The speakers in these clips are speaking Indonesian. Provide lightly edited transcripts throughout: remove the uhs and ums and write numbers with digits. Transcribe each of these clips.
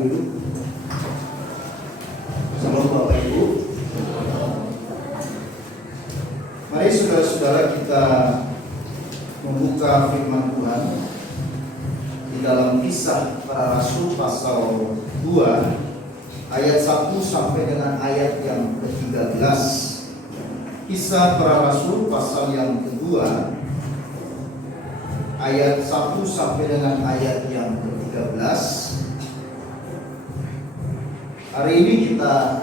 silakan duduk. Salam Bapak Ibu. Mari saudara-saudara kita membuka firman Tuhan di dalam Kisah Para Rasul pasal 2 ayat 1 sampai dengan ayat yang ke-13. Kisah Para Rasul pasal yang kedua ayat 1 sampai dengan ayat yang ke-13. Hari ini kita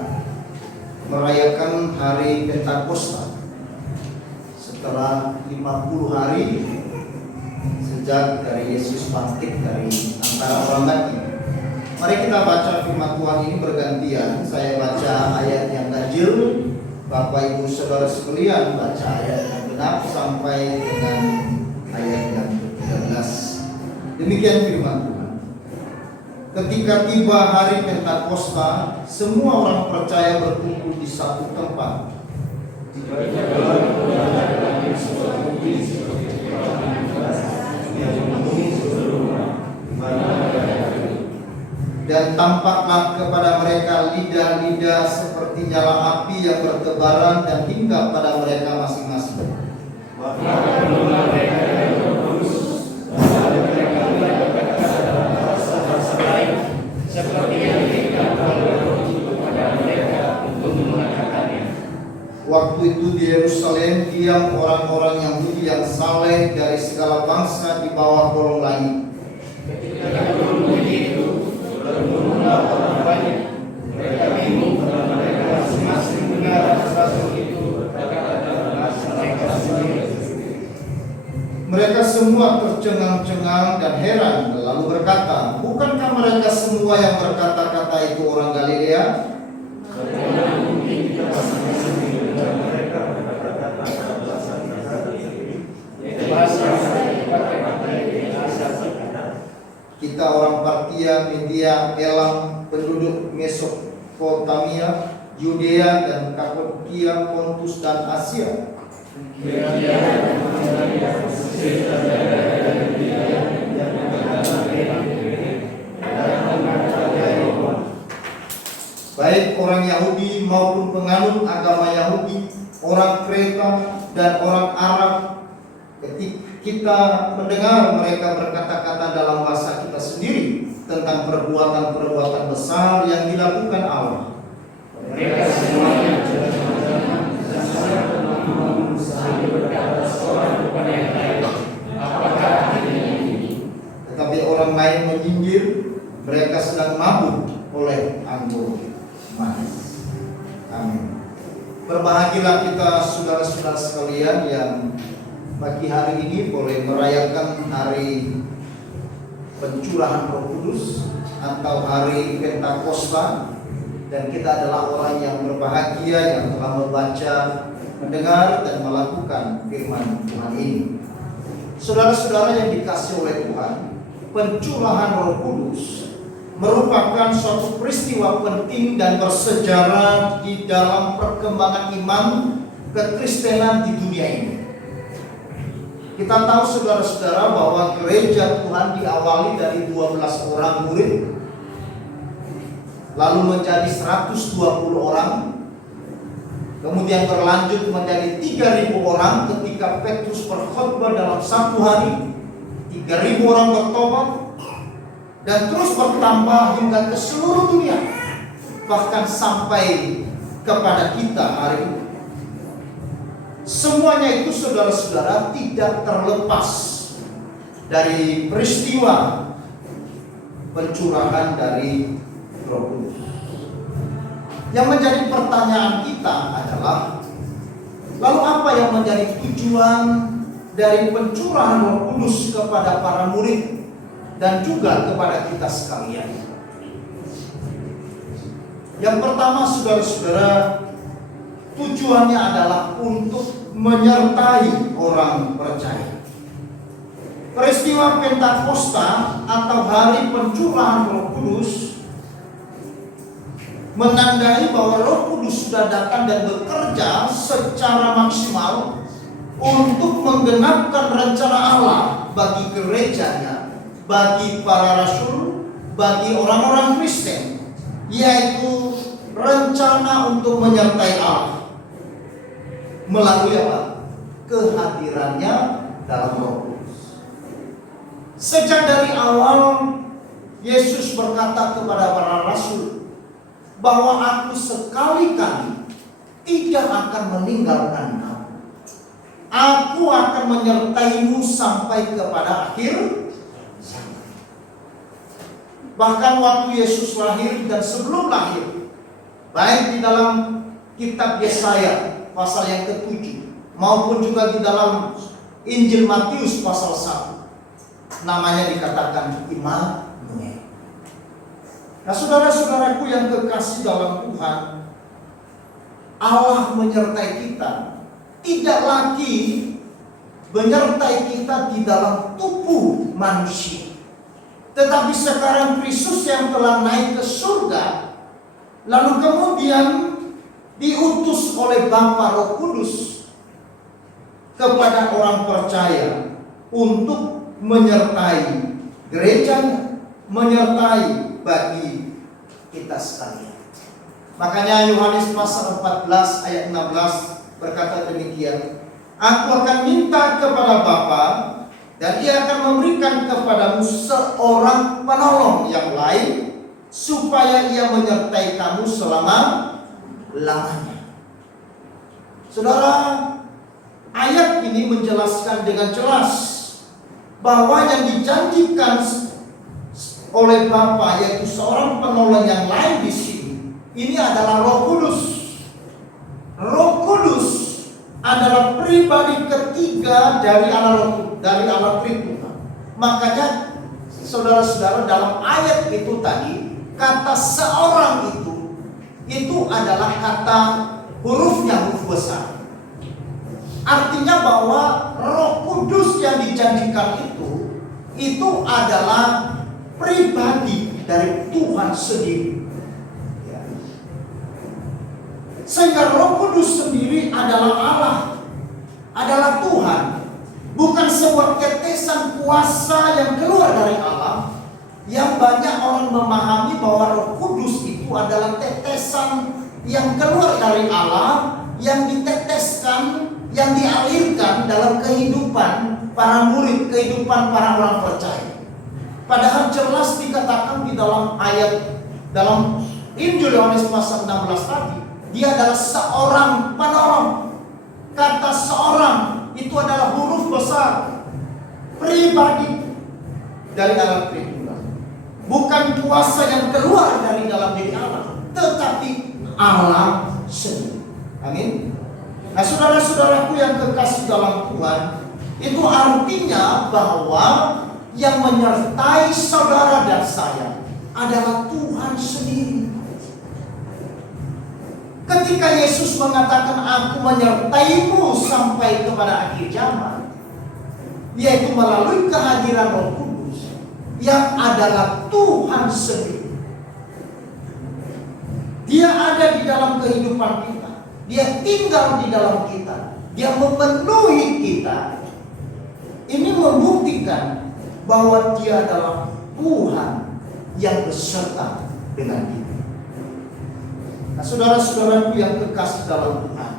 merayakan hari Pentakosta setelah 50 hari sejak dari Yesus bangkit dari antara orang mati. Mari kita baca firman Tuhan ini bergantian. Saya baca ayat yang ganjil, Bapak Ibu Saudara sekalian baca ayat yang genap sampai dengan ayat yang ke-13. Demikian firman Tuhan. Ketika tiba hari Pentakosta, semua orang percaya berkumpul di satu tempat. Dan tampaklah kepada mereka lidah-lidah seperti nyala api yang bertebaran dan hinggap pada mereka masing-masing. Waktu itu di Yerusalem diam orang-orang Yahudi yang saleh dari segala bangsa di bawah kolong langit. Ketika berbunyi itu, bergumullah orang banyak. Mereka bingung karena mereka masing-masing mendengar sesuatu itu berkata dalam bahasa mereka sendiri. Mereka semua tercengang-cengang dan heran, lalu berkata, bukankah mereka semua yang berkata-kata itu orang Galilea? Kita orang Partia, Media, Elam, penduduk Mesopotamia, Yudea dan Kapadokia, Pontus dan Asia. Baik orang Yahudi maupun penganut agama Yahudi, orang Kreta dan orang Arab, ketika kita mendengar mereka berkata-kata dalam bahasa kita sendiri tentang perbuatan-perbuatan besar yang dilakukan Allah. Mereka semuanya berkata seorang kepada yang lain, apakah ini? Tetapi orang lain menyindir, mereka sedang mabuk oleh anggur manis. Amin. Berbahagialah kita saudara-saudara sekalian yang pagi hari ini boleh merayakan hari pencurahan Roh Kudus atau hari Pentakosta, dan kita adalah orang yang berbahagia yang telah membaca, mendengar dan melakukan firman Tuhan ini. Saudara-saudara yang dikasihi oleh Tuhan, pencurahan Roh Kudus merupakan suatu peristiwa penting dan bersejarah di dalam perkembangan iman kekristenan di dunia ini. Kita tahu saudara-saudara bahwa gereja Tuhan diawali dari 12 orang murid, lalu menjadi 120 orang, kemudian berlanjut menjadi 3.000 orang ketika Petrus berkhotbah dalam satu hari, 3.000 orang bertobat, dan terus bertambah hingga ke seluruh dunia, bahkan sampai kepada kita hari ini. Semuanya itu saudara-saudara tidak terlepas dari peristiwa pencurahan dari Roh Kudus. Yang menjadi pertanyaan kita adalah, lalu apa yang menjadi tujuan dari pencurahan Roh Kudus kepada para murid dan juga kepada kita sekalian? Yang pertama saudara-saudara, tujuannya adalah untuk menyertai orang percaya. Peristiwa Pentakosta atau hari pencurahan Roh Kudus menandai bahwa Roh Kudus sudah datang dan bekerja secara maksimal untuk menggenapkan rencana Allah bagi gerejanya, bagi para rasul, bagi orang-orang Kristen, yaitu rencana untuk menyertai Allah melalui apa? Kehadirannya dalam Roh Kudus. Sejak dari awal Yesus berkata kepada para rasul bahwa aku sekali-kali tidak akan meninggalkan kamu. Aku akan menyertaimu sampai kepada akhir zaman. Bahkan waktu Yesus lahir dan sebelum lahir, baik di dalam kitab Yesaya pasal yang ke-7 maupun juga di dalam Injil Matius pasal 1, namanya dikatakan Immanuel. Nah, saudara-saudaraku yang kekasih dalam Tuhan, Allah menyertai kita tidak lagi menyertai kita di dalam tubuh manusia, tetapi sekarang Kristus yang telah naik ke surga, lalu kemudian diutus oleh Bapa Roh Kudus kepada orang percaya untuk menyertai gerejanya, menyertai bagi kita sekalian. Makanya Yohanes pasal 14 ayat 16 berkata demikian, aku akan minta kepada Bapa dan Ia akan memberikan kepadamu seorang penolong yang lain, supaya Ia menyertai kamu selama-lamanya. Saudara, ayat ini menjelaskan dengan jelas bahwa yang dijanjikan oleh Bapa, yaitu seorang penolong yang lain di sini, ini adalah Roh Kudus. Roh Kudus adalah pribadi ketiga dari Allah Tritunggal. Makanya saudara-saudara, dalam ayat itu tadi, kata seorang itu adalah kata hurufnya huruf besar. Artinya bahwa Roh Kudus yang dijanjikan itu adalah pribadi dari Tuhan sendiri. Sehingga Roh Kudus sendiri adalah Allah, adalah Tuhan, bukan sebuah tetesan kuasa yang keluar dari Allah. Yang banyak orang memahami bahwa Roh Kudus itu adalah tetesan yang keluar dari Allah, yang diteteskan, yang dialirkan dalam kehidupan para murid, kehidupan para orang percaya. Padahal jelas dikatakan di dalam ayat, dalam Injil Yohanes pasal 16 tadi, Dia adalah seorang penolong. Kata seorang itu adalah huruf besar, pribadi dari Allah Tritunggal. Bukan kuasa yang keluar dari dalam diri Allah, tetapi Allah sendiri. Amin. Nah, saudara-saudaraku yang kekasih dalam Tuhan, itu artinya bahwa yang menyertai saudara dan saya adalah Tuhan sendiri. Ketika Yesus mengatakan aku menyertaimu sampai kepada akhir zaman, yaitu melalui kehadiran Roh Kudus yang adalah Tuhan sendiri. Dia ada di dalam kehidupan kita, Dia tinggal di dalam kita, Dia memenuhi kita. Ini membuktikan bahwa Dia adalah Tuhan yang beserta dengan kita. Nah, saudara-saudaraku yang kekasih dalam Tuhan,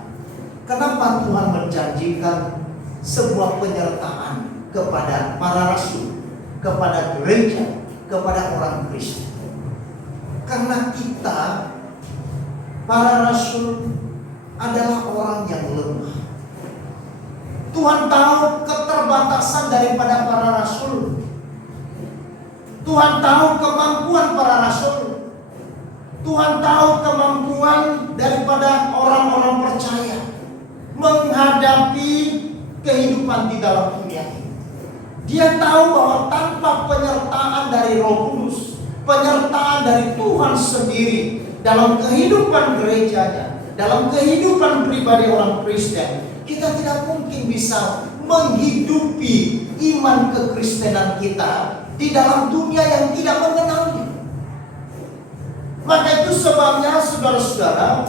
kenapa Tuhan menjanjikan sebuah penyertaan kepada para rasul, kepada gereja, kepada orang Kristen? Karena kita, para rasul, adalah orang yang lemah. Tuhan tahu keterbatasan daripada para rasul. Tuhan tahu kemampuan para rasul. Tuhan tahu kemampuan daripada orang-orang percaya menghadapi kehidupan di dalam dunia ini. Dia tahu bahwa tanpa penyertaan dari Roh Kudus, penyertaan dari Tuhan sendiri dalam kehidupan gerejanya, dalam kehidupan pribadi orang Kristen, kita tidak mungkin bisa menghidupi iman kekristenan kita di dalam dunia yang tidak mengenalnya. Maka itu sebabnya saudara-saudara,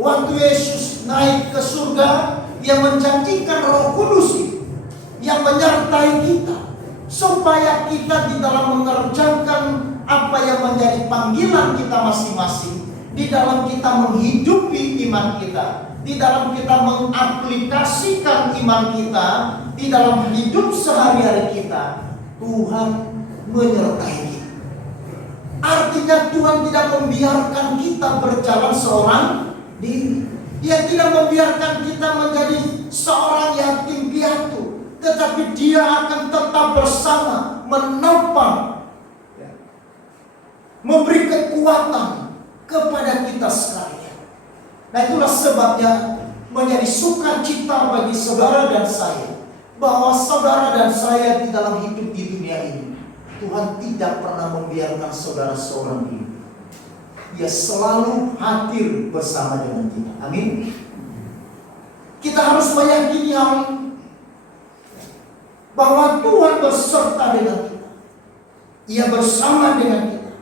waktu Yesus naik ke surga, Ia menjanjikan Roh Kudus yang menyertai kita, supaya kita di dalam mengerjakan apa yang menjadi panggilan kita masing-masing, di dalam kita menghidupi iman kita, di dalam kita mengaplikasikan iman kita, di dalam hidup sehari-hari kita, Tuhan menyertai kita. Artinya Tuhan tidak membiarkan kita berjalan seorang diri. Dia tidak membiarkan kita menjadi seorang yatim piatu, tetapi Dia akan tetap bersama, menopang, memberi kekuatan kepada kita sekalian. Nah, itulah sebabnya menjadi sukacita bagi saudara dan saya, bahwa saudara dan saya di dalam hidup di dunia ini, Tuhan tidak pernah membiarkan saudara seorang diri. Dia selalu hadir bersama dengan kita. Amin. Kita harus meyakini hal ini, bahwa Tuhan beserta dengan kita. Ia bersama dengan kita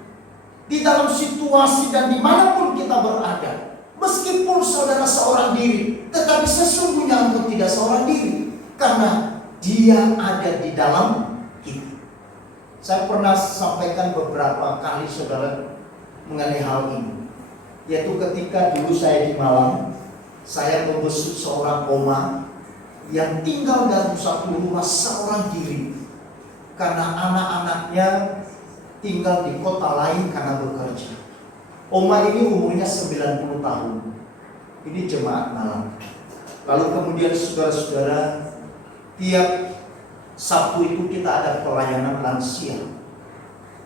di dalam situasi dan dimanapun kita berada. Meskipun saudara seorang diri, tetapi sesungguhnya engkau tidak seorang diri, karena Dia ada di dalam kita. Saya pernah sampaikan beberapa kali saudara mengenai hal ini, yaitu ketika dulu saya di Malang, saya membesuk seorang oma yang tinggal dalam satu rumah seorang diri, karena anak-anaknya tinggal di kota lain karena bekerja. Oma ini umurnya 90 tahun. Ini jemaat Malang. Lalu kemudian saudara-saudara, tiap Sabtu itu kita ada pelayanan lansia.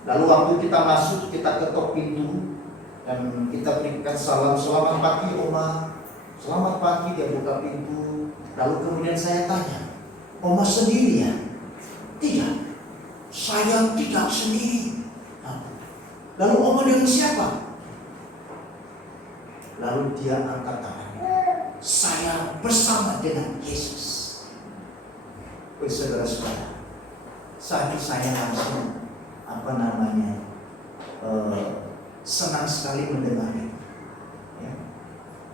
Lalu waktu kita masuk, kita ketok pintu dan kita berikan salam, selamat pagi Oma, selamat pagi. Dia buka pintu. Lalu kemudian saya tanya, Oma sendiri ya? Tidak, saya tidak sendiri. Lalu Oma dengan siapa? Lalu dia angkat tangannya, saya bersama dengan Yesus. Saudara-saudara, saat itu saya langsung senang sekali mendengarnya, ya.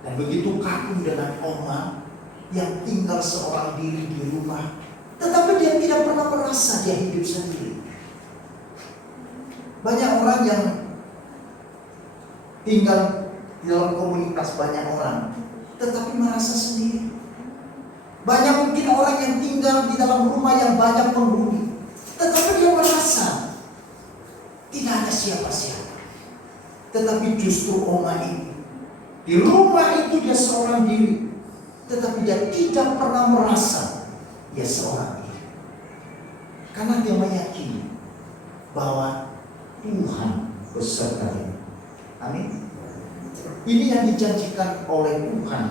Dan begitu kagum dengan oma yang tinggal seorang diri di rumah, tetapi dia tidak pernah merasa dia hidup sendiri. Banyak orang yang tinggal di dalam komunitas banyak orang, tetapi merasa sendiri. Banyak mungkin orang yang tinggal di dalam rumah yang banyak penghuni, tetapi dia merasa tidak ada siapa-siapa. Tetapi justru oma ini, di rumah itu dia seorang diri, tetapi dia tidak pernah merasa dia seorang diri, karena dia meyakini bahwa Tuhan beserta dia. Amin. Ini yang dijanjikan oleh Tuhan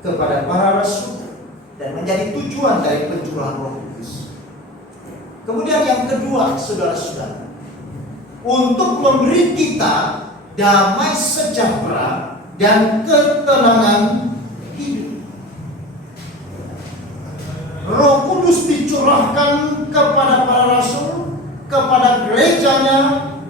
kepada para rasul dan menjadi tujuan dari pencurahan Roh Kudus. Kemudian yang kedua, saudara-saudara, untuk memberi kita damai sejahtera dan ketenangan hidup. Roh Kudus dicurahkan kepada para rasul, kepada gerejanya,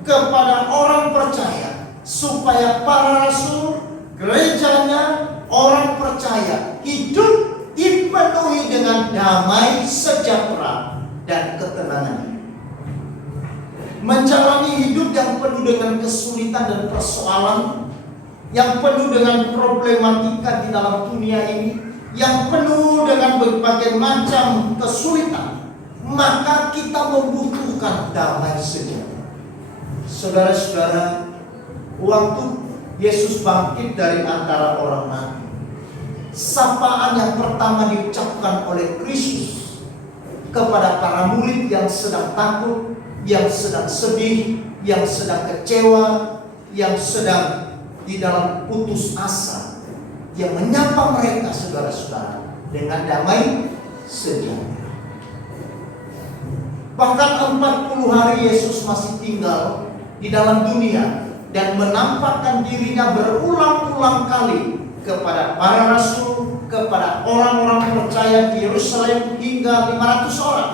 kepada orang percaya, supaya para rasul, gerejanya, orang percaya hidup dipenuhi dengan damai sejahtera dan ketenangan. Menjalani hidup yang penuh dengan kesulitan dan persoalan, yang penuh dengan problematika di dalam dunia ini, yang penuh dengan berbagai macam kesulitan, maka kita membutuhkan damai sejahtera. Saudara-saudara, waktu Yesus bangkit dari antara orang mati, sapaan yang pertama diucapkan oleh Kristus kepada para murid yang sedang takut, yang sedang sedih, yang sedang kecewa, yang sedang di dalam putus asa. Dia menyapa mereka, saudara-saudara, dengan damai sejahtera. Bahkan 40 hari Yesus masih tinggal di dalam dunia dan menampakkan dirinya berulang-ulang kali kepada para rasul, kepada orang-orang percaya di Yerusalem hingga 500 orang.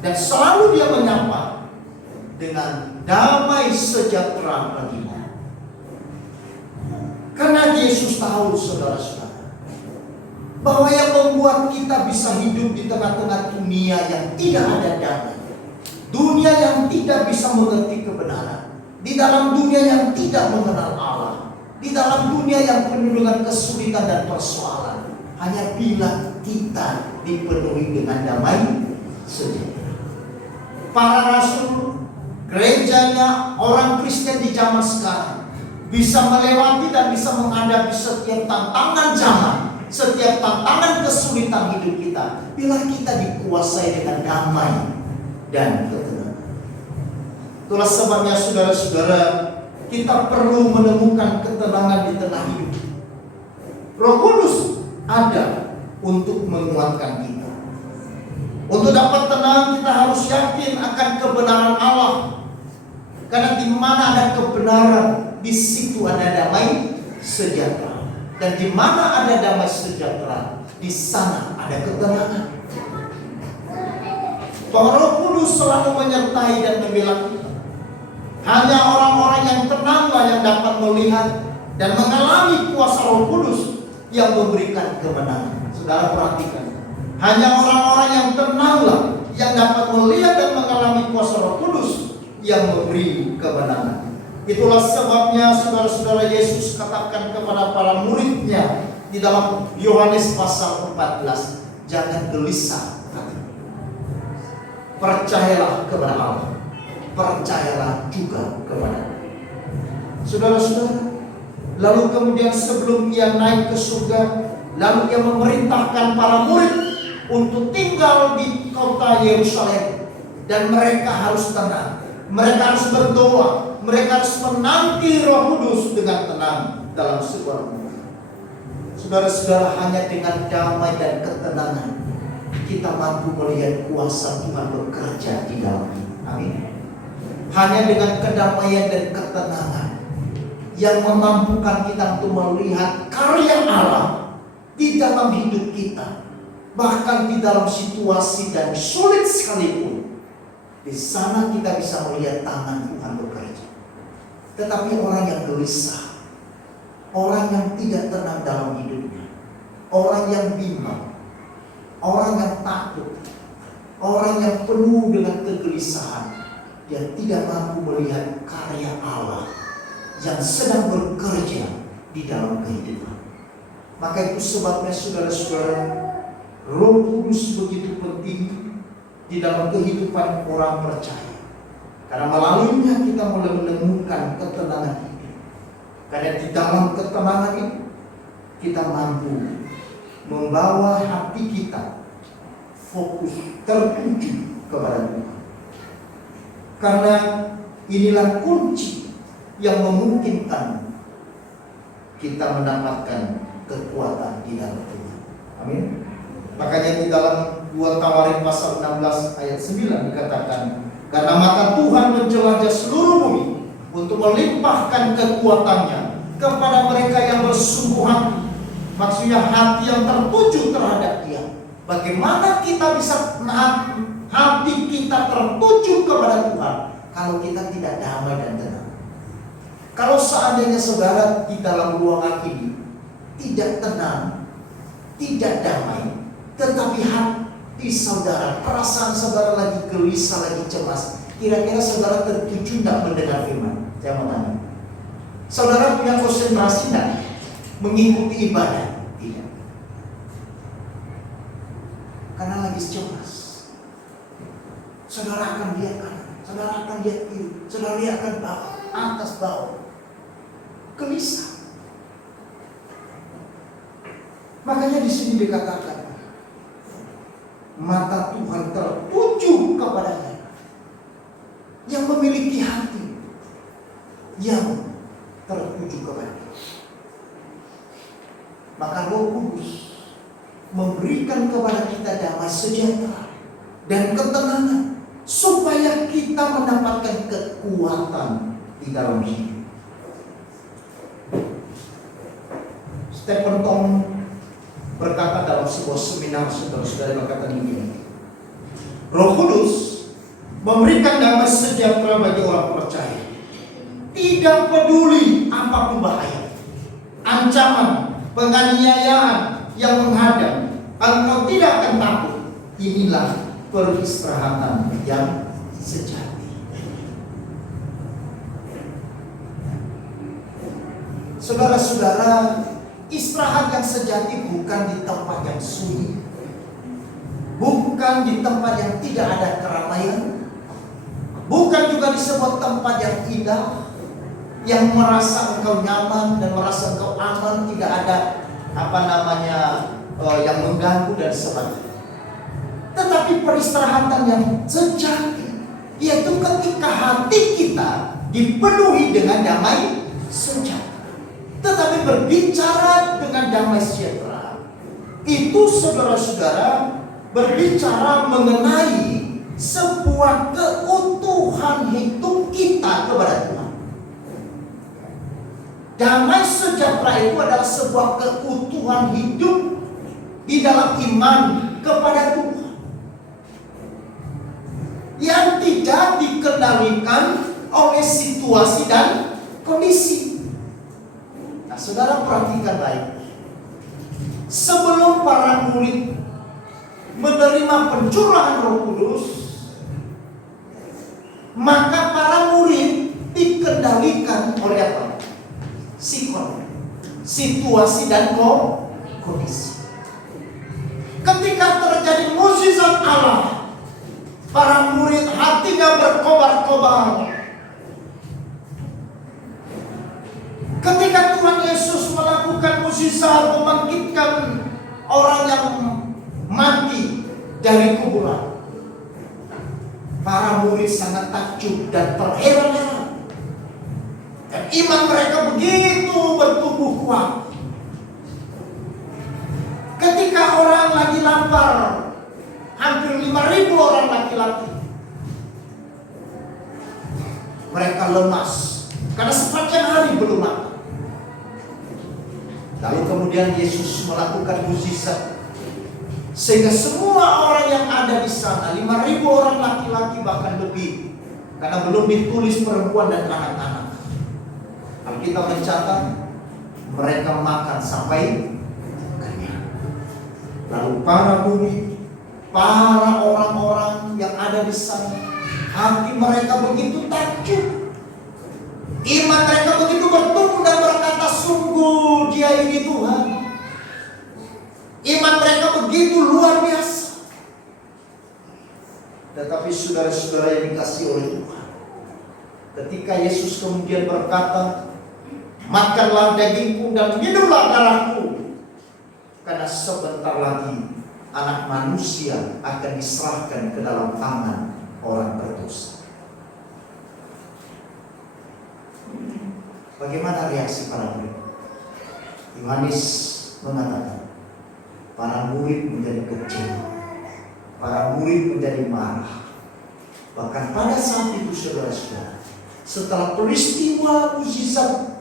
Dan selalu dia menyapa dengan damai sejahtera baginya. Karena Yesus tahu, saudara-saudara, bahwa yang membuat kita bisa hidup di tengah-tengah dunia yang tidak ada damai, dunia yang tidak bisa mengerti kebenaran, di dalam dunia yang tidak mengenal Allah, di dalam dunia yang penuh dengan kesulitan dan persoalan. Hanya bila kita dipenuhi dengan damai sejahtera. Para rasul, gerejanya, orang Kristen di zaman sekarang bisa melewati dan bisa menghadapi setiap tantangan zaman, setiap tantangan kesulitan hidup kita, bila kita dikuasai dengan damai dan ketenangan. Itulah sebabnya saudara-saudara, kita perlu menemukan ketenangan di tengah hidup. Roh Kudus ada untuk menguatkan kita. Untuk dapat tenang, kita harus yakin akan kebenaran Allah. Karena di mana ada kebenaran, di situ ada damai sejahtera. Dan di mana ada damai sejahtera, di sana ada ketenangan. Roh Kudus selalu menyertai dan membela kita. Hanya orang-orang yang tenanglah yang dapat melihat dan mengalami kuasa Roh Kudus yang memberikan kemenangan. Saudara perhatikan, hanya orang-orang yang tenanglah yang dapat melihat dan mengalami kuasa Roh Kudus yang memberi kemenangan. Itulah sebabnya saudara-saudara, Yesus katakan kepada para muridnya di dalam Yohanes pasal 14, jangan gelisah hati. Percayalah kepada Allah, percayalah juga kepada Allah. Saudara-saudara, lalu kemudian sebelum ia naik ke surga, lalu ia memerintahkan para murid untuk tinggal di kota Yerusalem. Dan mereka harus tenang, mereka harus berdoa, mereka harus menanti Roh Kudus dengan tenang dalam sebuah rumah. Saudara-saudara, hanya dengan damai dan ketenangan kita mampu melihat kuasa Tuhan bekerja di dalam kita. Amin. Hanya dengan kedamaian dan ketenangan yang memampukan kita untuk melihat karya Allah di dalam hidup kita, bahkan di dalam situasi dan sulit sekalipun. Di sana kita bisa melihat tangan Tuhan bekerja. Tetapi orang yang gelisah, orang yang tidak tenang dalam hidupnya, orang yang bimbang, orang yang takut, orang yang penuh dengan kegelisahan, dia tidak mampu melihat karya Allah yang sedang bekerja di dalam kehidupan. Maka itu sebabnya saudara-saudara, Roh Kudus begitu penting di dalam kehidupan orang percaya. Karena melaluinya kita mulai menemukan ketenangan hidup. Karena di dalam ketenangan itu kita mampu membawa hati kita fokus tertuju kepada Tuhan. Karena inilah kunci yang memungkinkan kita mendapatkan kekuatan di dalam Tuhan. Amin. Makanya di dalam 2 Tawarin pasal 16 ayat 9 dikatakan, karena mata Tuhan menjelajah seluruh bumi untuk melimpahkan kekuatannya kepada mereka yang bersungguh hati. Maksudnya hati yang tertuju terhadap Dia. Bagaimana kita bisa hati kita tertuju kepada Tuhan kalau kita tidak damai dan tenang? Kalau seandainya saudara di dalam ruangan ini tidak tenang, tidak damai, tetapi hati saudara, perasaan saudara lagi gelisah, lagi cemas, kira-kira saudara tertuju tidak mendengar firman? Saya mau tanya, saudara punya konsentrasi tidak mengikuti ibadah? Tidak, karena lagi cemas. Saudara akan lihat kanan, saudara akan lihat kiri, saudara lihat akan bawah, atas bawah, gelisah. Makanya di sini dikatakan mata Tuhan tertuju kepadanya yang memiliki hati yang tertuju kepadanya. Maka Roh Kudus memberikan kepada kita damai sejahtera dan ketenangan supaya kita mendapatkan kekuatan di dalam hidup. Stephen Tong berkata dalam sebuah seminar, saudara-saudara, berkata begini, Roh Kudus memberikan damai sejahtera bagi orang percaya. Tidak peduli apapun bahaya, ancaman, penganiayaan yang menghadang, engkau tidak akan takut. Inilah peristirahatan yang sejati. Saudara-saudara, istirahat yang sejati bukan di tempat yang sunyi, bukan di tempat yang tidak ada keramaian, bukan juga di sebuah tempat yang indah, yang merasa engkau nyaman dan merasa engkau aman, tidak ada yang mengganggu dan sebagainya. Tetapi peristirahatan yang sejati yaitu ketika hati kita dipenuhi dengan damai sejahtera. Tetapi berbicara dengan damai sejahtera itu, saudara-saudara, berbicara mengenai sebuah keutuhan hidup kita kepada Tuhan. Damai sejahtera itu adalah sebuah keutuhan hidup di dalam iman kepada Tuhan, yang tidak dikendalikan oleh situasi dan kondisi. Nah, saudara perhatikan baik. Sebelum para murid menerima pencurahan Roh Kudus, maka para murid dikendalikan oleh apa? Sikon, situasi dan kondisi. Ketika terjadi mukjizat Allah, para murid hatinya berkobar-kobar. Ketika Tuhan Yesus melakukan mukjizat membangkitkan orang yang mati dari kuburan, para murid sangat takjub dan terheran-heran. Dan iman mereka begitu bertumbuh kuat. Ketika orang lagi lapar, hampir 5.000 orang laki-laki, mereka lemas karena sepanjang hari belum makan. Lalu kemudian Yesus melakukan mukjizat sehingga semua orang yang ada di sana, 5.000 orang laki-laki bahkan lebih, karena belum ditulis perempuan dan anak-anak. Alkitab mencatat mereka makan sampai kenyang. Lalu para murid, para orang-orang yang ada di sana, hati mereka begitu takjub, iman mereka begitu bertumbuh dan berkata, sungguh Dia ini Tuhan. Iman mereka begitu luar biasa. Tetapi saudara-saudara yang dikasihi oleh Tuhan, ketika Yesus kemudian berkata, makanlah dagingku dan minumlah darahku, karena sebentar lagi Anak Manusia akan diserahkan ke dalam tangan orang berdosa. Bagaimana reaksi para murid? Yohanes mengatakan, para murid menjadi kecewa, para murid menjadi marah. Bahkan pada saat itu, saudara-saudara, setelah peristiwa mukjizat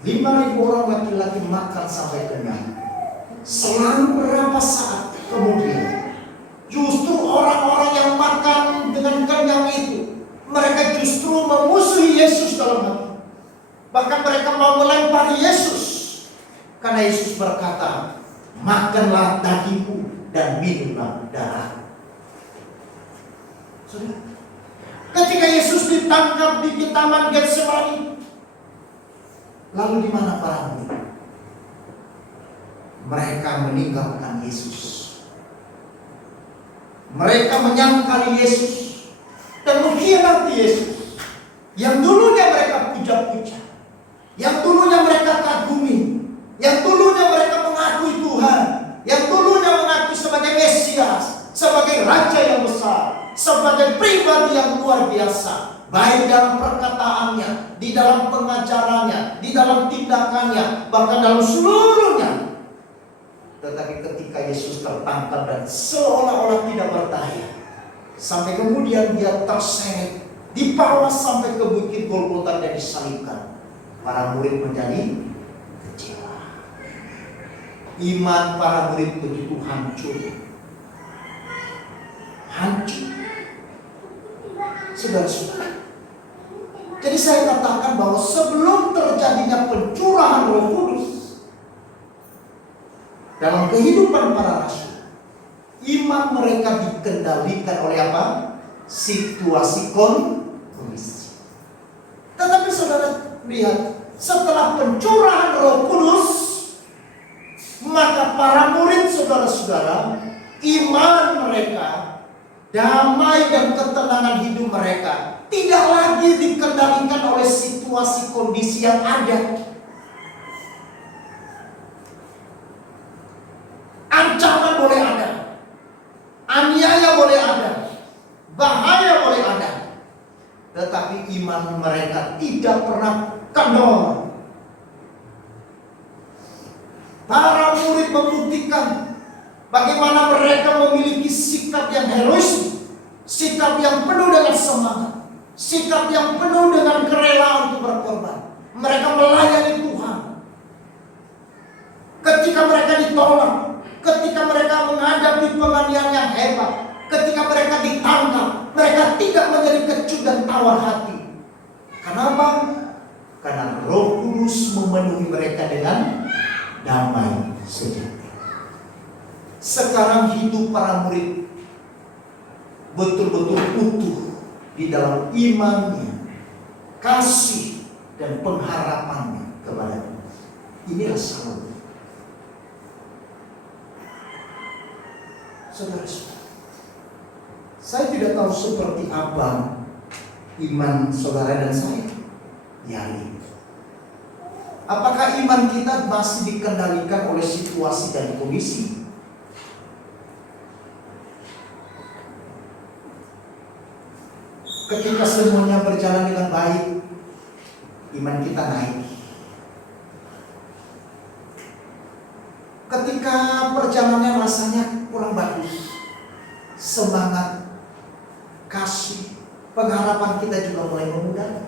5.000 orang laki-laki makan sampai kenyang, selang berapa saat kemudian, justru orang-orang yang makan dengan kenyang itu, mereka justru memusuhi Yesus dalam hati. Bahkan mereka mau melempari Yesus, karena Yesus berkata, makanlah dagingku dan minumlah darahku. Saudara, ketika Yesus ditangkap di taman Getsemani, lalu di mana para murid? Mereka meninggalkan Yesus. Mereka menyangkali Yesus dan mengkhianati Yesus. Yang dulunya mereka puja-puja, yang dulunya mereka kagumi, yang dulunya mereka mengakui Tuhan, yang dulunya mengakui sebagai Mesias, sebagai Raja yang besar, sebagai pribadi yang luar biasa, baik dalam perkataannya, di dalam pengajarannya, di dalam tindakannya, bahkan dalam seluruhnya. Tetapi ketika Yesus tertangkap dan seolah-olah tidak berdaya, sampai kemudian Dia terseret, dibawa sampai ke bukit Golgota dan disalibkan, para murid menjadi kecewa. Iman para murid begitu hancur. Hancur. Saudara-saudara, jadi saya katakan bahwa sebelum terjadinya pencurahan Roh Kudus dalam kehidupan para rasul, iman mereka dikendalikan oleh apa? situasi kondisi. Tetapi saudara lihat, setelah pencurahan Roh Kudus, maka para murid saudara-saudara, iman mereka, damai dan ketenangan hidup mereka tidak lagi dikendalikan oleh situasi kondisi yang ada. Ancaman boleh ada, aniaya boleh ada, bahaya boleh ada, tetapi iman mereka tidak pernah kendor. Para murid membuktikan bagaimana mereka memiliki sikap yang herois, sikap yang penuh dengan semangat, sikap yang penuh dengan kerelaan untuk berkorban. Mereka melayani Tuhan. Ketika mereka ditolak, ketika mereka menghadapi penganiayaan yang hebat, ketika mereka ditangkap, mereka tidak menjadi kecut dan tawar hati. Kenapa? Karena Roh Kudus memenuhi mereka dengan damai sejahtera. Sekarang hidup para murid betul-betul utuh di dalam imannya, kasih dan pengharapannya kepada Tuhan. Inilah Salome. Saudara-saudara, saya tidak tahu seperti apa iman saudara dan saya hari ini. Apakah iman kita masih dikendalikan oleh situasi dan kondisi? Ketika semuanya berjalan dengan baik, iman kita naik. Ketika perjalanannya rasanya kurang bagus, semangat, kasih, pengharapan kita juga mulai memudar.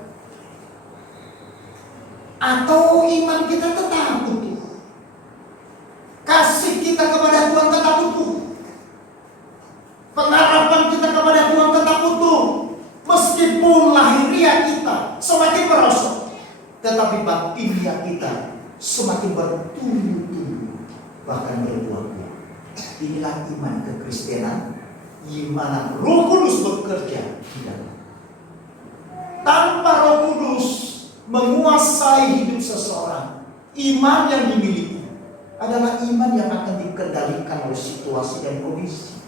Atau iman kita tetap utuh, kasih kita kepada Tuhan tetap utuh, pengharapan kita kepada Tuhan tetap utuh, meskipun lahiriah kita semakin merosot, tetapi batiniah kita semakin bertumbuh-tumbuh, bahkan berbuah-buah. Inilah iman kekristenan, iman Roh Kudus bekerja di dalam. Tanpa Roh Kudus menguasai hidup seseorang, iman yang dimiliki adalah iman yang akan dikendalikan oleh situasi dan kondisi.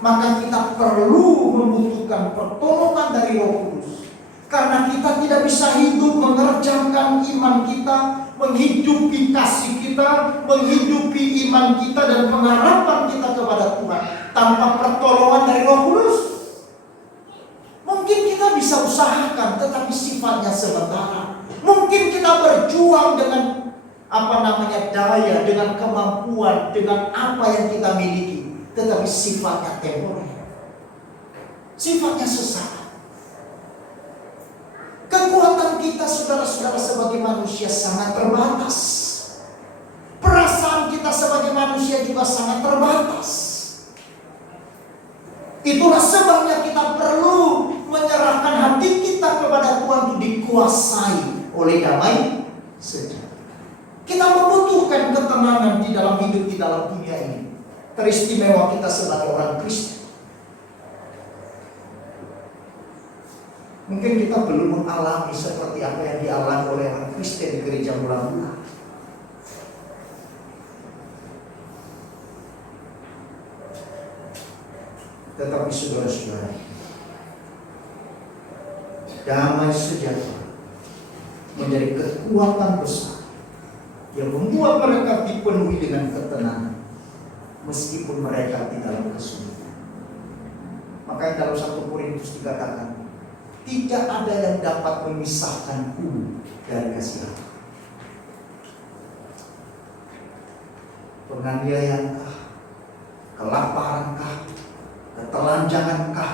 Maka kita perlu membutuhkan pertolongan dari Roh Kudus, karena kita tidak bisa hidup mengerjakan iman kita, menghidupi kasih kita, menghidupi iman kita dan pengharapan kita kepada Tuhan tanpa pertolongan dari Roh Kudus. Mungkin kita bisa usahakan, tetapi sifatnya sementara. Mungkin kita berjuang dengan daya, dengan kemampuan, dengan apa yang kita miliki, tetapi sifatnya temporer, sifatnya sesaat. Kekuatan kita, saudara-saudara, sebagai manusia sangat terbatas. Perasaan kita sebagai manusia juga sangat terbatas. Itulah sebabnya kita perlu menyerahkan hati kita kepada Tuhan untuk dikuasai oleh damai sejahtera. Kita membutuhkan ketenangan di dalam hidup di dalam dunia ini. Teristimewa kita sebagai orang Kristen. Mungkin kita belum mengalami seperti apa yang dialami oleh orang Kristen di gereja mula-mula. Tetapi saudara-saudara, damai sejahtera menjadi kekuatan besar yang membuat mereka dipenuhi dengan ketenangan meskipun mereka di dalam kesulitan. Makanya dalam 1 Korintus dikatakan, tidak ada yang dapat memisahkanku dari kasih Allah. Penganiayaankah, kelaparankah, ketelanjangankah,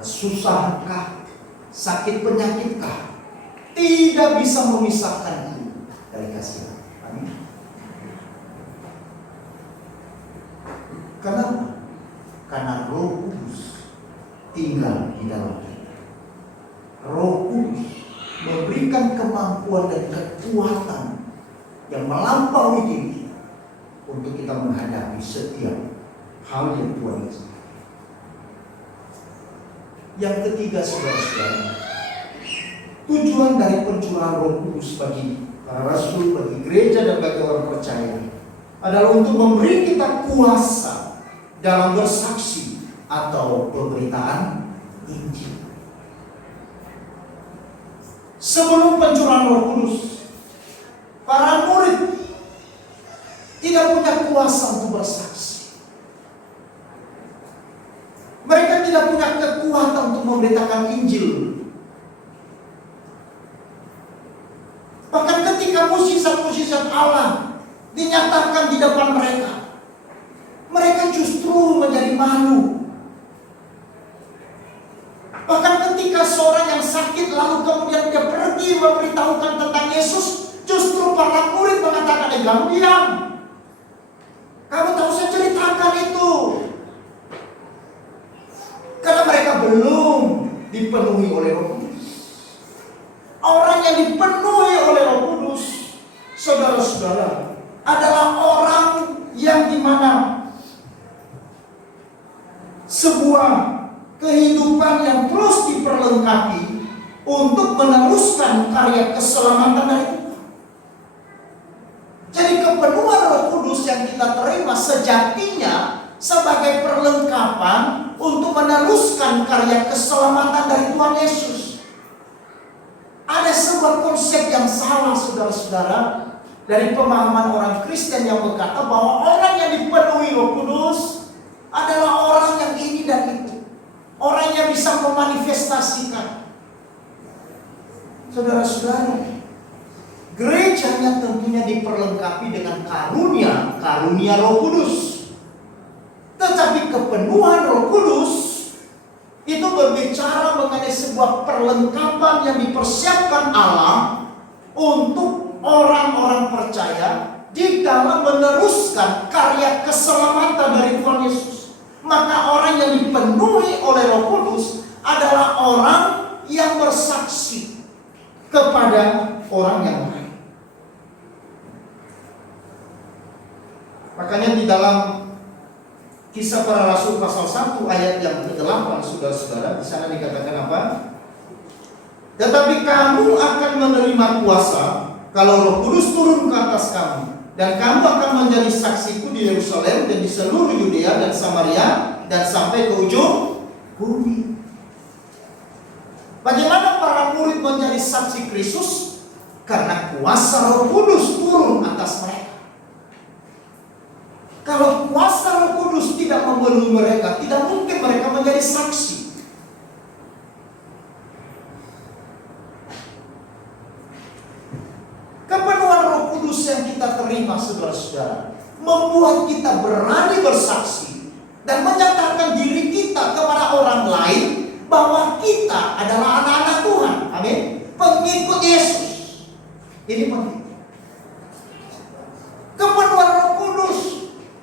kesusahankah, sakit penyakitkah, tidak bisa memisahkanku dari kasih Allah. Amin. Kenapa? Karena Roh Kudus tinggal di dalam kita. Roh Kudus memberikan kemampuan dan kekuatan yang melampaui diri kita untuk kita menghadapi setiap hal yang Tuhan izinkan. Yang ketiga, saudara-saudara, tujuan dari pencurahan Roh Kudus bagi para rasul, bagi gereja, dan bagi orang percaya adalah untuk memberi kita kuasa dalam bersaksi atau pemberitaan Injil. Sebelum pencurahan Roh Kudus, para murid tidak punya kuasa untuk bersaksi. Mereka tidak punya kekuatan untuk memberitakan Injil. Bahkan ketika mukjizat-mukjizat Allah dinyatakan di depan mereka, mereka justru menjadi malu. Bahkan ketika seorang yang sakit lalu kemudian dia pergi memberitahukan tentang Yesus, justru para murid mengatakan, kamu diam. Kamu tahu saya ceritakan itu. Karena mereka belum dipenuhi oleh Roh Kudus. Orang yang dipenuhi oleh Roh Kudus, saudara-saudara, adalah orang yang dimana sebuah kehidupan yang terus diperlengkapi untuk meneruskan karya keselamatan dari Tuhan. Jadi kepenuhan Roh Kudus yang kita terima sejatinya sebagai perlengkapan untuk meneruskan karya keselamatan dari Tuhan Yesus. Ada sebuah konsep yang salah, saudara-saudara, dari pemahaman orang Kristen yang berkata bahwa orang yang dipenuhi Roh Kudus adalah orang yang ini dan itu, orang yang bisa memanifestasikan. Saudara-saudara, gerejanya tentunya diperlengkapi dengan karunia Roh Kudus. Tetapi kepenuhan Roh Kudus itu berbicara mengenai sebuah perlengkapan yang dipersiapkan Allah untuk orang-orang percaya di dalam meneruskan karya keselamatan dari Tuhan Yesus. Maka orang yang dipenuhi oleh Roh Kudus adalah orang yang bersaksi kepada orang yang lain. Makanya di dalam Kisah Para Rasul pasal 1 ayat yang ke-8, saudara-saudara, di sana dikatakan apa? Tetapi kamu akan menerima kuasa kalau Roh Kudus turun ke atas kamu, dan kamu akan menjadi saksiku di Yerusalem dan di seluruh Yudea dan Samaria dan sampai ke ujung bumi. Bagaimana para murid menjadi saksi Kristus? Karena kuasa Roh Kudus turun atas mereka. Kalau kuasa Roh Kudus tidak memenuhi mereka, tidak mungkin mereka menjadi saksi. Kepenuhan Roh Kudus yang kita terima, saudara-saudara, membuat kita berani bersaksi dan menyatakan diri kita kepada orang lain bahwa kita adalah anak-anak Tuhan. Amin. Pengikut Yesus. Ini penting. Kepenuhan Roh Kudus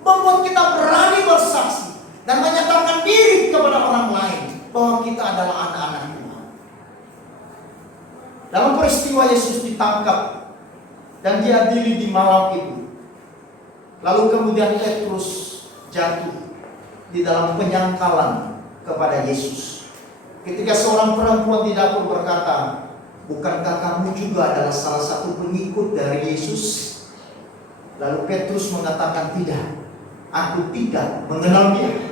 membuat kita berani bersaksi dan menyatakan diri kepada orang lain bahwa kita adalah anak-anak Tuhan. Dalam peristiwa Yesus ditangkap dan diadili di malam itu, lalu kemudian Petrus jatuh di dalam penyangkalan kepada Yesus. Ketika seorang perempuan di dapur berkata, bukankah kamu juga adalah salah satu pengikut dari Yesus? Lalu Petrus mengatakan, tidak, aku tidak mengenal dia.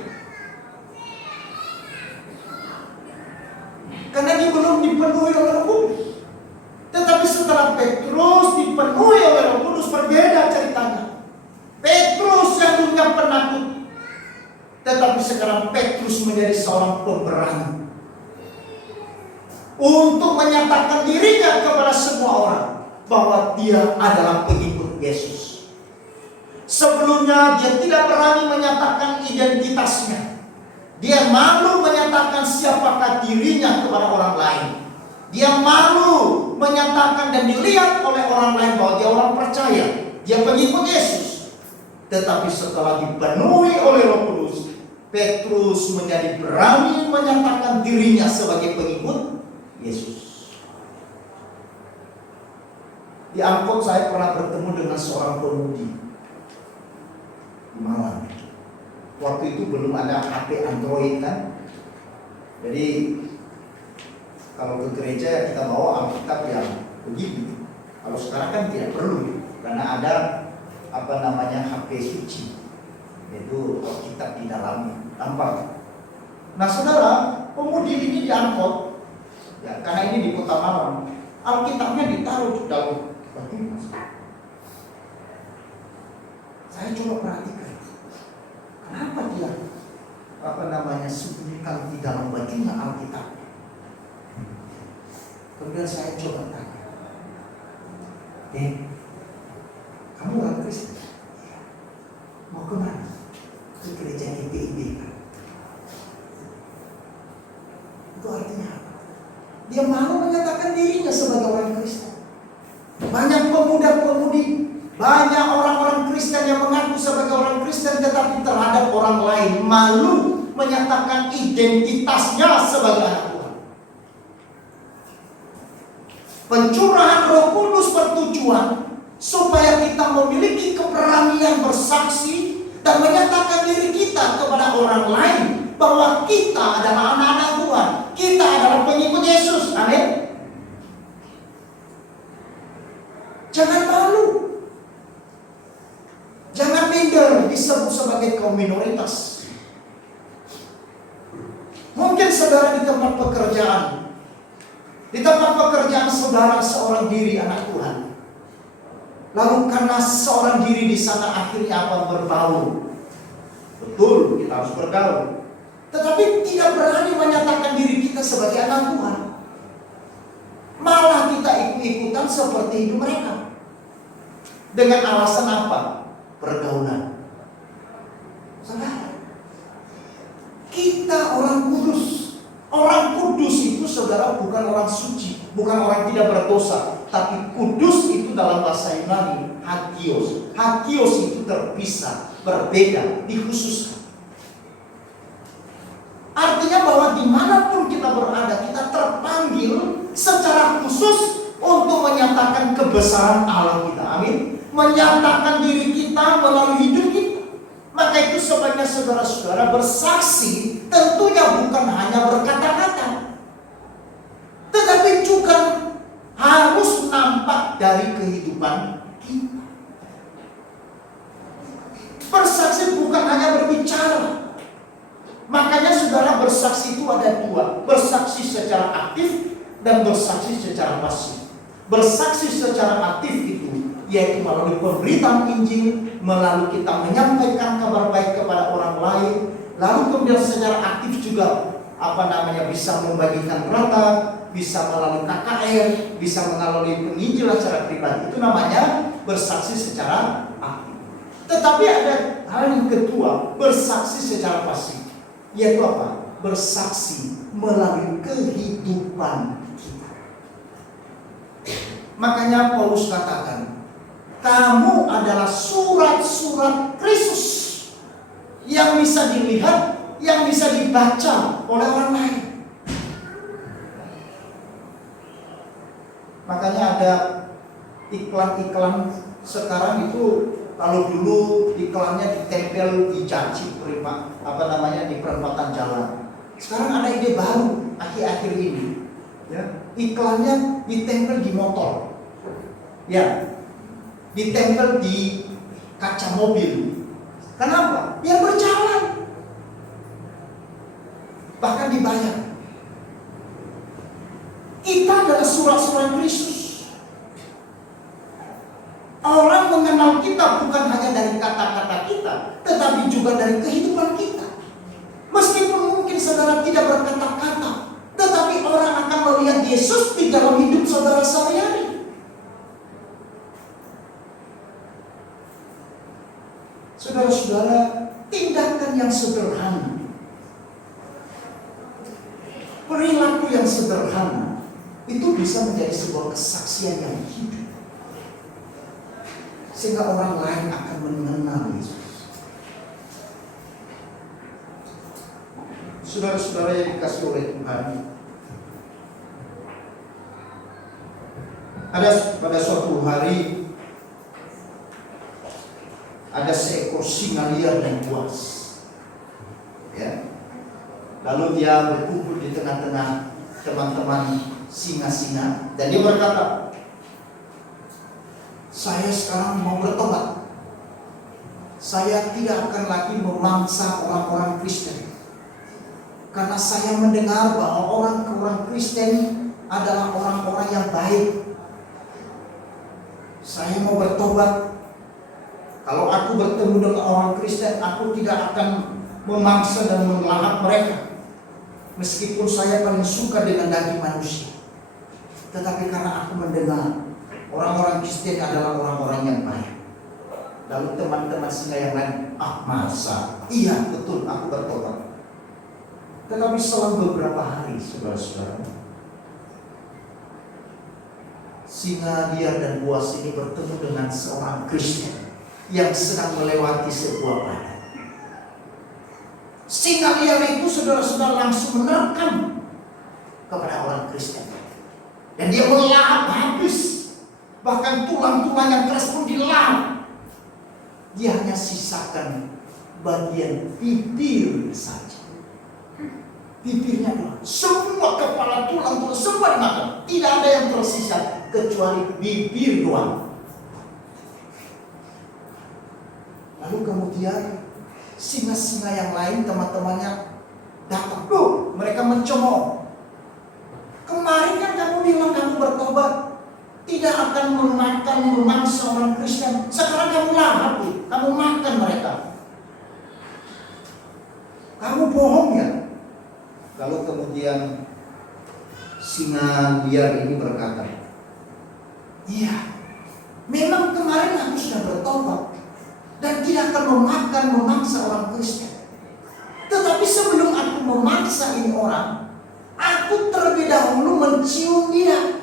Karena dia belum dipenuhi oleh Roh Kudus. Tetapi setelah Petrus dipenuhi oleh Roh Kudus, berbeda ceritanya. Petrus yang dulunya penakut, tetapi sekarang Petrus menjadi seorang pemberani untuk menyatakan dirinya kepada semua orang bahwa dia adalah pengikut Yesus. Sebelumnya dia tidak berani menyatakan identitasnya. Dia malu menyatakan siapakah dirinya kepada orang lain. Dia malu menyatakan dan dilihat oleh orang lain bahwa dia orang percaya, dia pengikut Yesus. Tetapi setelah dipenuhi oleh Roh Kudus, Petrus menjadi berani menyatakan dirinya sebagai pengikut Yesus. Di angkot saya pernah bertemu dengan seorang pemudi di Malang. Waktu itu belum ada HP Android kan. Jadi Kalau ke gereja kita bawa Alkitab yang begitu. Kalau sekarang kan tidak perlu, karena ada HP suci, yaitu Alkitab di dalamnya, tampak. Nah saudara, pemudi ini diangkut, ya, karena ini di kota Malang, Alkitabnya ditaruh di dalam batu. Saya coba perhatikan, kenapa dia sembunyikan di dalam bajunya Alkitab. Kemudian saya coba tanya, kamu orang Kristen? Mau kemana? Ke gereja GPIB kan? Itu artinya apa? Dia malu menyatakan dirinya sebagai orang Kristen. Banyak pemuda-pemudi, banyak orang-orang Kristen yang mengaku sebagai orang Kristen, tetapi terhadap orang lain malu menyatakan identitasnya sebagai anak Tuhan. Pencurahan Roh Kudus bertujuan supaya kita memiliki keberanian bersaksi dan menyatakan diri kita kepada orang lain bahwa kita adalah anak-anak Tuhan, kita adalah pengikut Yesus. Amin. Jangan malu, jangan minder disebut sebagai kaum minoritas. Mungkin saudara di tempat pekerjaan, saudara seorang diri anak Tuhan. Lalu karena seorang diri di sana akhirnya berbaur. Betul, kita harus bergaul. Tetapi tidak berani menyatakan diri kita sebagai anak Tuhan. Malah kita ikut-ikutan seperti hidup mereka. Dengan alasan apa? Pergaulan. Saudara, kita orang kudus. Orang kudus itu saudara bukan orang suci, bukan orang tidak berdosa, tapi kudus itu dalam bahasa Yunani hagios. Hagios itu terpisah, berbeda, dikhususkan. Artinya bahwa dimanapun kita berada, kita terpanggil secara khusus untuk menyatakan kebesaran Allah kita. Amin. Menyatakan diri kita melalui hidup kita. Maka itu sebaiknya saudara-saudara bersaksi tentunya bukan hanya berkata-kata, tetapi juga harus nampak dari kehidupan kita. Bersaksi bukan hanya berbicara. Makanya saudara bersaksi itu ada dua, bersaksi secara aktif dan bersaksi secara pasif. Bersaksi secara aktif itu yaitu melalui pemberitaan Injil, melalui kita menyampaikan kabar baik kepada orang lain, lalu kemudian secara aktif juga bisa membagikan rata, bisa melalui KKR, bisa melalui penginjilan secara pribadi. Itu namanya bersaksi secara aktif. Tetapi ada hal yang kedua, bersaksi secara pasif, yaitu apa? Bersaksi melalui kehidupan kita. Makanya Paulus katakan, kamu adalah surat-surat Kristus yang bisa dilihat, yang bisa dibaca oleh orang lain. Makanya ada iklan-iklan sekarang itu, kalau dulu iklannya ditempel di janji di perempatan jalan. Sekarang ada ide baru akhir-akhir ini, ya, iklannya ditempel di motor, ya, ditempel di kaca mobil. Kenapa? Biar berjalan, bahkan dibayar. Kita adalah surat-surat Kristus. Orang mengenal kita bukan hanya dari kata-kata kita, tetapi juga dari kehidupan kita. Meskipun mungkin saudara tidak berkata-kata, tetapi orang akan melihat Yesus di dalam hidup saudara sehari-hari. Saudara-saudara, tindakan yang sederhana, perilaku yang sederhana, itu bisa menjadi sebuah kesaksian yang hidup, sehingga orang lain akan mengenal Yesus. Saudara-saudara yang dikasihi oleh Tuhan, ada pada suatu hari ada seekor singa liar dan buas, ya. Lalu dia berkumpul di tengah-tengah teman-teman singa-singa, dan dia berkata, saya sekarang mau bertobat. Saya tidak akan lagi memangsa orang-orang Kristen, karena saya mendengar bahwa orang-orang Kristen adalah orang-orang yang baik. Saya mau bertobat. Kalau aku bertemu dengan orang Kristen, aku tidak akan memangsa dan melahap mereka. Meskipun saya paling suka dengan daging manusia, tetapi karena aku mendengar orang-orang Kristen adalah orang-orang yang baik. Lalu teman-teman singa yang lain, masa? Iya betul, aku bertobat. Tetapi selang beberapa hari, saudara-saudara, singa liar dan buas ini bertemu dengan seorang Kristen yang sedang melewati sebuah padang. Singa liar itu, saudara-saudara, langsung menerkam kepada orang Kristen, dan dia melahap habis. Bahkan tulang-tulang yang keras pun dilahap. Dia hanya sisakan bagian bibir saja. Bibirnya doang. Semua kepala, tulang-tulang semua dimakan. Tidak ada yang tersisa kecuali bibir doang. Lalu kemudian singa-singa yang lain, teman-temannya datang. Loh, mereka mencemooh. Kemarin kan kamu bilang kamu bertobat, tidak akan memangsa orang Kristen. Sekarang kamu lahap, kamu makan mereka. Kamu bohong ya? Lalu kemudian singa liar ini berkata, iya, memang kemarin aku sudah bertobat dan tidak akan memangsa orang Kristen. Tetapi sebelum aku memaksa ini orang, aku terlebih dahulu mencium dia.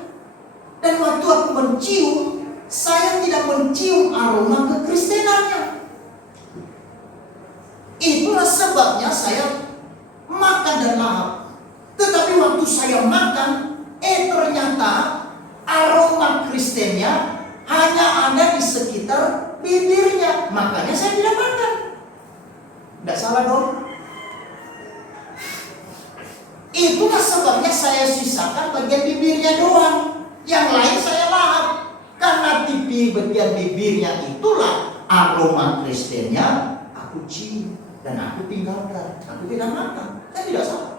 Dan waktu aku mencium, saya tidak mencium aroma kekristenannya. Itulah sebabnya saya makan dan lahap. Tetapi waktu saya makan, ternyata aroma Kristennya hanya ada di sekitar bibirnya. Makanya saya tidak makan. Tidak salah dong. Itulah sebabnya saya sisakan bagian bibirnya doang. Yang lain saya lahap. Karena bagian bibirnya itulah aroma Kristennya aku cium dan aku tinggalkan. Aku tidak makan. Saya tidak salah.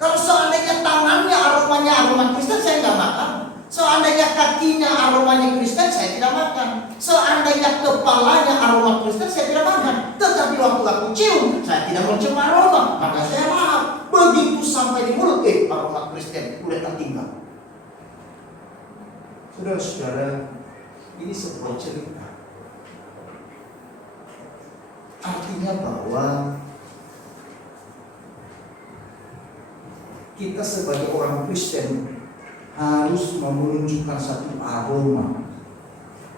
Kalau seandainya tangannya aromanya aroma Kristen, saya tidak makan. Seandainya kakinya aromanya Kristen, saya tidak makan. Seandainya kepalanya aroma Kristen, saya tidak makan. Tetapi waktu aku cium, saya tidak mencium aroma, maka saya lahap. Begitu sampai di mulut, aroma Kristen udah tertinggal. Saudara-saudara, ini sebuah cerita. Artinya bahwa kita sebagai orang Kristen harus menunjukkan satu aroma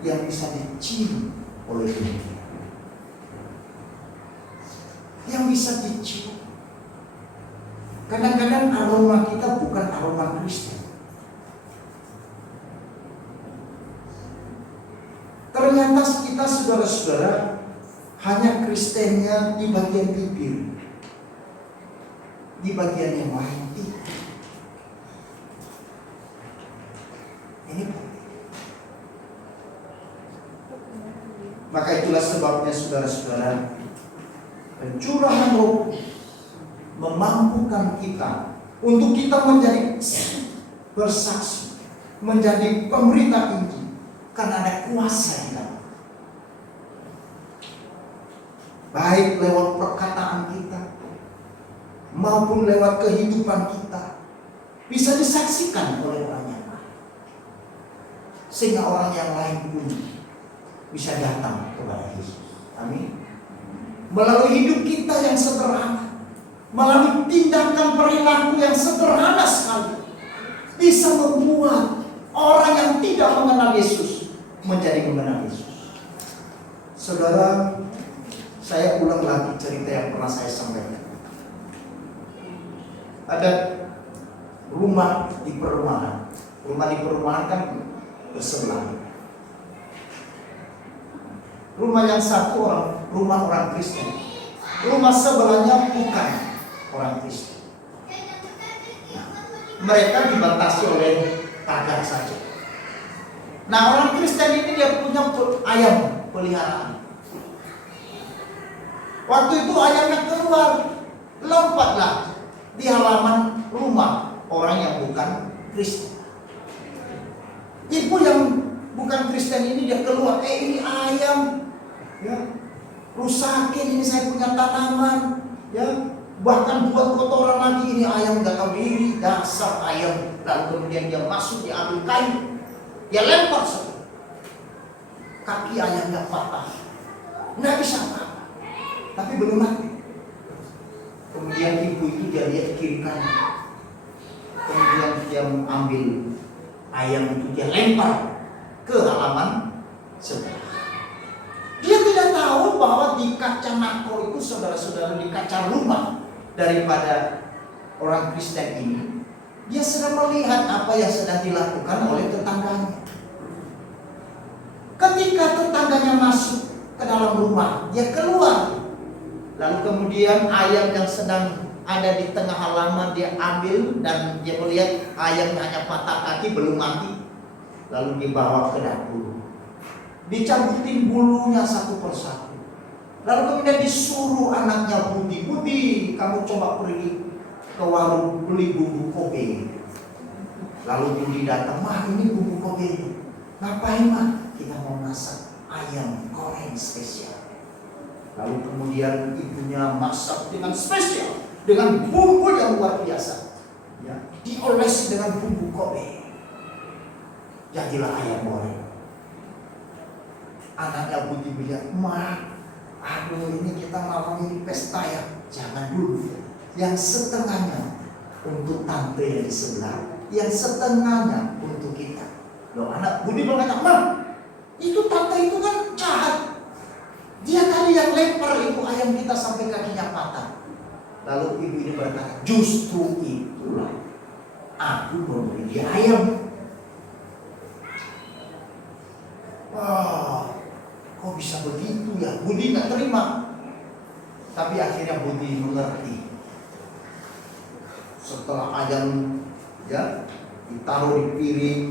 yang bisa dicium oleh dunia, yang bisa dicium. Kadang-kadang aroma kita bukan aroma Kristen. Ternyata kita, saudara-saudara, hanya Kristennya di bagian bibir, di bagian yang lain tidak. Ini maka itulah sebabnya, saudara-saudara, pencurahan Roh memampukan kita untuk kita menjadi bersaksi, menjadi pemberita Injil, karena ada kuasa di dalam. Baik lewat perkataan kita maupun lewat kehidupan kita, bisa disaksikan oleh orang yang lain, sehingga orang yang lain pun bisa datang kepada Yesus. Amin. Melalui hidup kita yang sederhana, melalui tindakan perilaku yang sederhana sekali, bisa membuat orang yang tidak mengenal Yesus menjadi mengenal Yesus. Saudara, saya ulang lagi cerita yang pernah saya sampaikan. Ada rumah di perumahan. Rumah di perumahan kan bersebelahan. Rumah yang satu rumah orang Kristen. Rumah sebelahnya bukan orang Kristen. mereka dibatasi oleh tagar saja. Nah, orang Kristen ini dia punya ayam peliharaan. Waktu itu ayamnya keluar, lompatlah di halaman rumah orang yang bukan Kristen. Ibu yang bukan Kristen ini dia keluar, ini ayam, ya, rusakin ini saya punya tanaman, ya, bahkan buat kotoran lagi, ini ayam gak tahu diri, dasar ayam. Lalu kemudian dia masuk, dia ambil kayu, dia lempar semua. Kaki ayam gak patah, nggak bisa apa, tapi belum mati. Kemudian ibu itu dia lihat kiri kanan, kemudian dia ambil ayam itu dia lempar ke halaman sebelah. Dia tidak tahu bahwa di kaca nako itu, saudara-saudara, di kaca rumah daripada orang Kristen ini, dia sedang melihat apa yang sedang dilakukan oleh tetangganya. Ketika tetangganya masuk ke dalam rumah, dia keluar. Lalu kemudian ayam yang sedang ada di tengah halaman dia ambil, dan dia melihat ayamnya hanya patah kaki, belum mati. Lalu dibawa ke dapur, dicabutin bulunya satu persatu. Lalu kemudian disuruh anaknya Budi, kamu coba pergi ke warung beli bumbu Kobe. Lalu Budi datang, "Mah, ini bumbu Kobe." "Ngapain, Mah?" "Kita mau masak ayam goreng spesial." Lalu kemudian ibunya masak dengan spesial, dengan bumbu yang luar biasa, ya, diolesi dengan bumbu Kobe. Jadilah ayam goreng. Anaknya Budi bilang, "Mah, aduh, ini kita malam ini pesta ya." "Jangan dulu, yang setengahnya untuk tante yang di sebelah, yang setengahnya untuk kita." Loh, anak Budi berkata, "Mah, itu tante itu kan jahat. Dia tadi yang lempar itu ayam kita sampai kakinya patah." Lalu ibu ini berkata, "Justru itulah aku memberi dia ayam." Wah, kok bisa begitu ya? Budi gak terima. Tapi akhirnya Budi mengerti. Setelah ayam, ya, ditaruh di piring,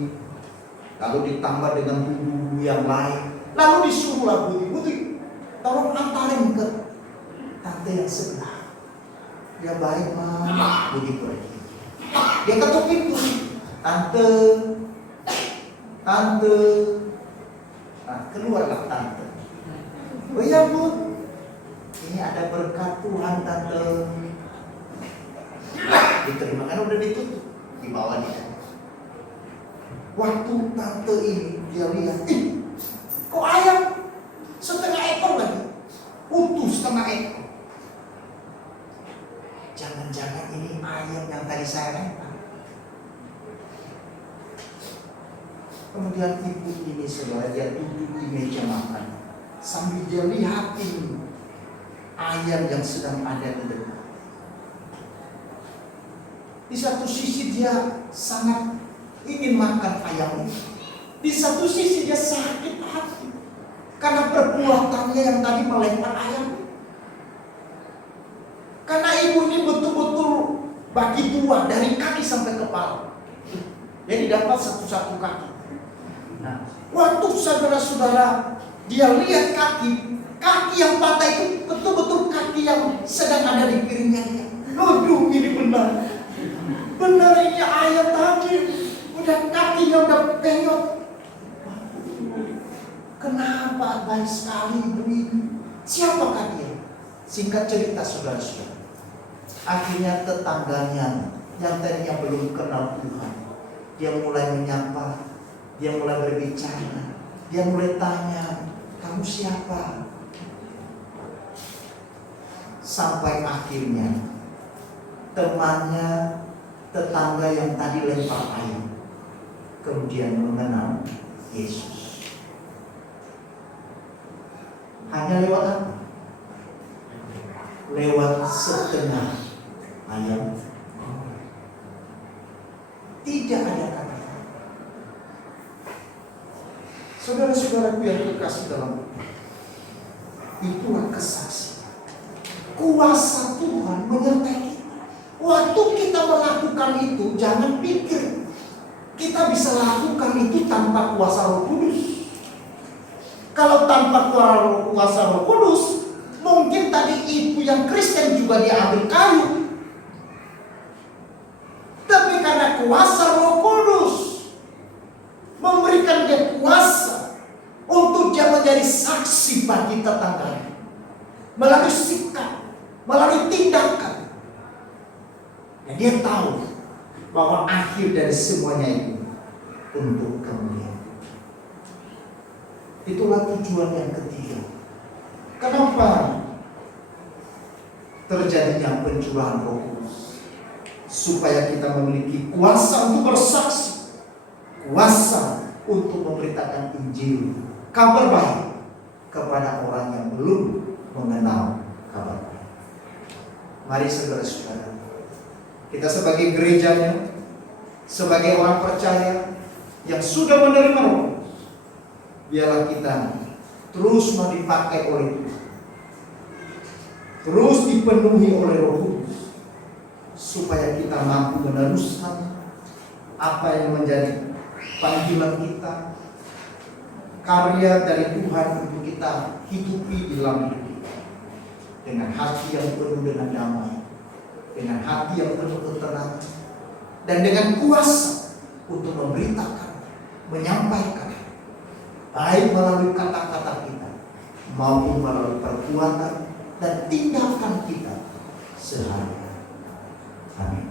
lalu ditambah dengan bumbu yang lain, lalu disuruhlah Budi, "Tolong antarin ke tante yang sebelah." "Ya baik, Mah." Budi pergi. Dia ketuk pintu, "Tante, tante." Nah, keluarlah tante. "Oh iya, Bu, ini ada berkat Tuhan, Tante." Diterima, kan udah ditutup, dibawa dia. Waktu tante ini dia lihat, kok ayam setengah ekor lagi, utuh setengah ekor. Jangan-jangan ini ayam yang tadi saya lempar. Kemudian ibu ini, saudara, dia duduk di meja makan sambil dia lihatin ayam yang sedang ada di dekat. Di satu sisi dia sangat ingin makan ayam ini, di satu sisi dia sakit hati karena perbuatannya yang tadi melempar ayam. Karena ibu ini betul-betul bagi dua dari kaki sampai kepala, jadi dapat satu kaki. Nah, waktu saudara-saudara dia lihat kaki yang patah itu betul-betul kaki yang sedang ada di piringnya dia. Aduh, ini benar ini ayam tadi, udah kakinya udah penyot. Kenapa baik sekali ibu ini? Siapakah dia? Singkat cerita, saudara-saudara, akhirnya tetangganya yang tadinya belum kenal Tuhan, dia mulai menyapa. Dia mulai berbicara, dia mulai tanya, "Kamu siapa?" Sampai akhirnya temannya, tetangga yang tadi lempar ayam, kemudian mengenal Yesus. Hanya lewat apa? Lewat setengah ayam. Tidak ada kata. Saudara-saudaraku yang terkasih dalam itulah kesaksian. Kuasa Tuhan menyertai kita. Waktu kita melakukan itu, jangan pikir kita bisa lakukan itu tanpa kuasa Roh Kudus. Kalau tanpa kuasa Roh Kudus, mungkin tadi ibu yang Kristen juga diambil kayu. Tapi karena kuasa Roh Kudus memberikan dia kuasa untuk dia menjadi saksi bagi tetangganya, melalui sikap, melalui tindakan. Dan dia tahu bahwa akhir dari semuanya itu untuk kemuliaan. Itulah tujuan yang ketiga. Kenapa terjadinya pencurahan Roh Kudus? Supaya kita memiliki kuasa untuk bersaksi, kuasa untuk memberitakan Injil, kabar baik kepada orang yang belum mengenal kabar baik. Mari saudara-saudara, kita sebagai gerejanya, sebagai orang percaya yang sudah menerima Roh Kudus, biarlah kita terus mau dipakai oleh Tuhan, terus dipenuhi oleh Roh Kudus, supaya kita mampu meneruskan apa yang menjadi panggilan kita, karya dari Tuhan untuk kita hidupi di dalam hidup kita, dengan hati yang penuh dengan damai, dengan hati yang penuh ketenangan, dan dengan kuasa untuk memberitakan, menyampaikan, baik melalui kata-kata kita maupun melalui perbuatan dan tindakan kita sehari-hari. Amin.